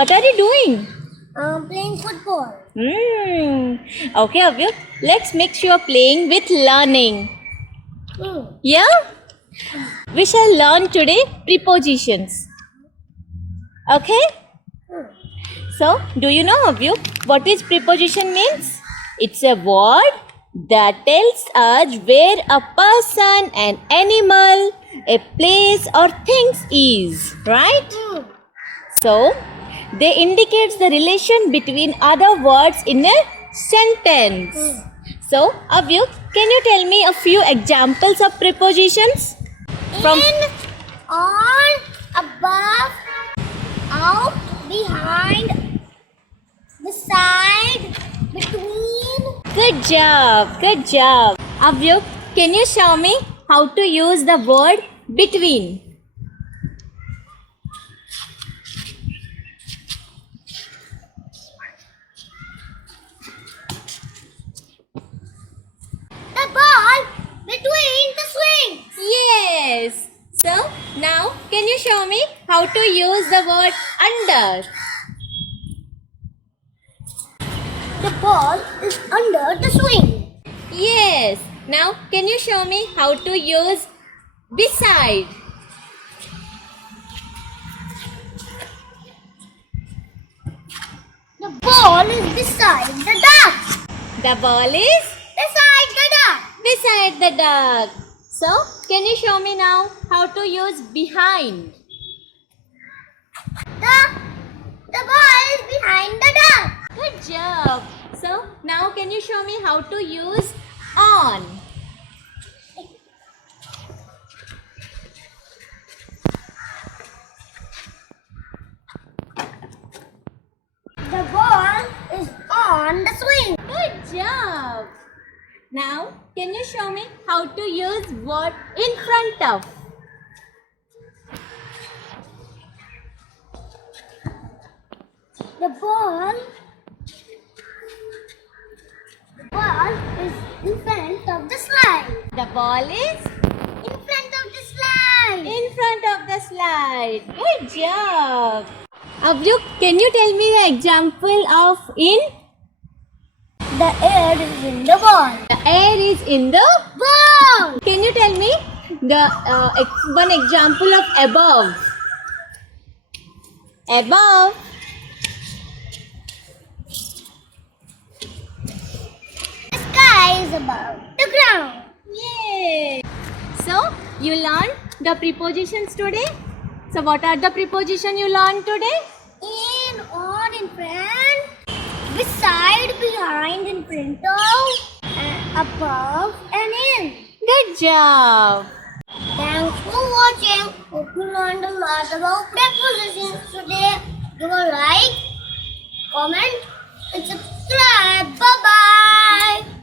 What are you doing? Playing football. Okay, Avyukt. Let's make sure playing with learning. Yeah? We shall learn today prepositions. Okay? So, do you know, Avyukt, what is preposition means? It's a word that tells us where a person, an animal, a place or things is. Right? So, they indicates the relation between other words in a sentence. So, Avyukt, can you tell me a few examples of prepositions? In, on, above, out, behind, beside, between. Good job, good job. Avyukt, can you show me how to use the word between? The ball between the swings. Yes. So, now can you show me how to use the word under? The ball is under the swing. Yes. Now can you show me how to use beside? The ball is beside the duck. The ball is Beside the duck. beside the duck. So, can you show me now how to use behind? The ball is behind the duck. Good job. So, now can you show me how to use on? The ball is on the swing. Good job. Now, can you show me how to use word in front of? The ball is in front of the slide. The ball is In front of the slide. in front of the slide. Good job. Avyukt, can you tell me the example of in? The air is in the ball. The air is in the Ball. Can you tell me the one example of above? Above. The sky is above the ground. Yay! So, you learned the prepositions today? So, what are the prepositions you learned today? In, on, in front. Beside, behind, in front of, above, and in. Good job! Thanks for watching. Hope you learned a lot about prepositions today. Give a like, comment, and subscribe. Bye bye.